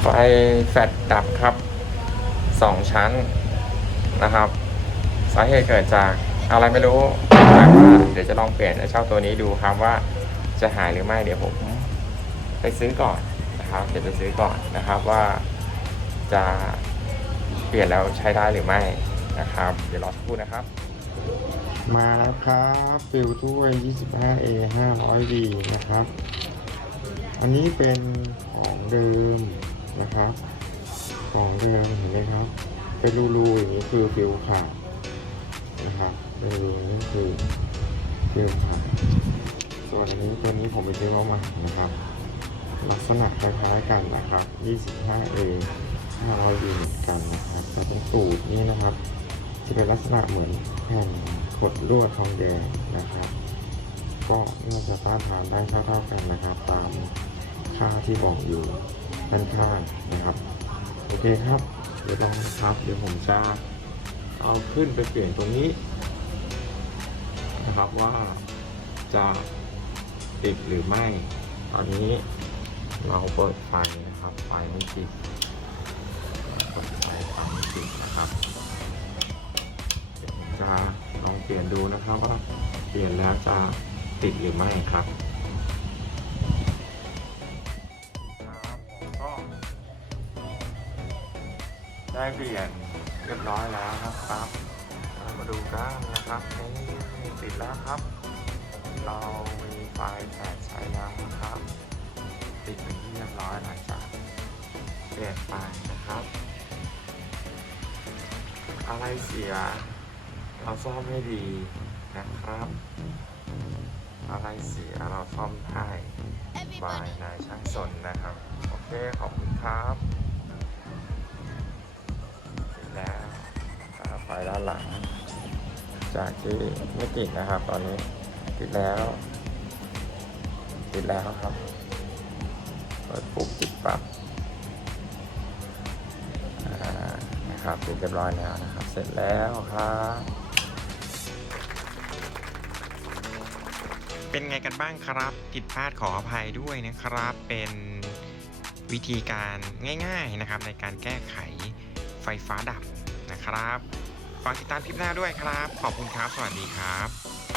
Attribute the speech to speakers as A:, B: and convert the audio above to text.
A: ไฟแฟลชดับครับสองชั้นนะครับ สาเหตุเกิดจากอะไรไม่รู้แต่ว่าเดี๋ยวจะลองเปลี่ยนเช่าตัวนี้ดูครับว่าจะหายหรือไม่เดี๋ยวผมไปซื้อก่อนนะครับ เดี๋ยวไปซื้อก่อนนะครับว่าจะเปลี่ยนแล้วใช้ได้หรือไม่นะครับ เดี๋ยวรอสักครู่นะครับ
B: มาแล้วครับฟิลถ้วย 25A 500D นะครับ อันนี้เป็นของเดิม นะครับของเดิมเห็นไหมครับ เป็นรูๆอย่างนี้คือฟิลขาดนะครับเป็นรูนี่คือฟิลขาดส่วนอันนี้ตัวนี้ผมไปซื้อมาใหม่นะครับ ลักษณะคล้ายๆกันนะครับ 25A 500D เหมือนกันนะครับแต่ตรงตูดนี้นะครับจะเป็นลักษณะเหมือนแผ่นขดลวดทองแดงนะครับ ก็น่าจะต้านทานได้เท่าๆกันนะครับ ตาม ค่าที่บอกอยู่ด้านข้างนะครับ โอเคครับ เดี๋ยวลองครับ เดี๋ยวผมจะเอาขึ้นไปเปลี่ยนตรงนี้นะครับว่าจะติดหรือไม่ ตอนนี้เราเปิดไฟนะครับ ไฟไม่ติดเปิดไฟไฟไม่ติดนะครับ เดี๋ยวผมจะลองเปลี่ยนดูนะครับว่าเปลี่ยนแล้วจะติดหรือไม่ครับ
A: ได้เปลี่ยนเรียบร้อยแล้วนะครับเรามาดูกันนะครับนี่ติดแล้วครับ เรามีไฟแสใช้แล้วนะครับ ติดเป็นที่เรียบร้อยหลังจากเปลี่ยนไปนะครับ อะไรเสีย เราซ่อมให้ดีนะครับ อะไรเสียเราซ่อมให้บายนายช่างสนนะครับ โอเคขอบคุณครับาไฟด้านหลัง จากที่ไม่ติดนะครับ ตอนนี้ติดแล้ว ติดแล้วครับเปิดปุ๊บติดปั๊บนะครับติดเรียบร้อยแล้วนะครับ เสร็จแล้วครับ
C: เป็นไงกันบ้างครับ ผิดพลาดขออภัยด้วยนะครับ เป็นวิธีการง่าย ๆนะครับ ในการแก้ไขไฟฟ้าดับนะครับ ฝากติดตามคลิปหน้าด้วยครับ ขอบคุณครับ สวัสดีครับ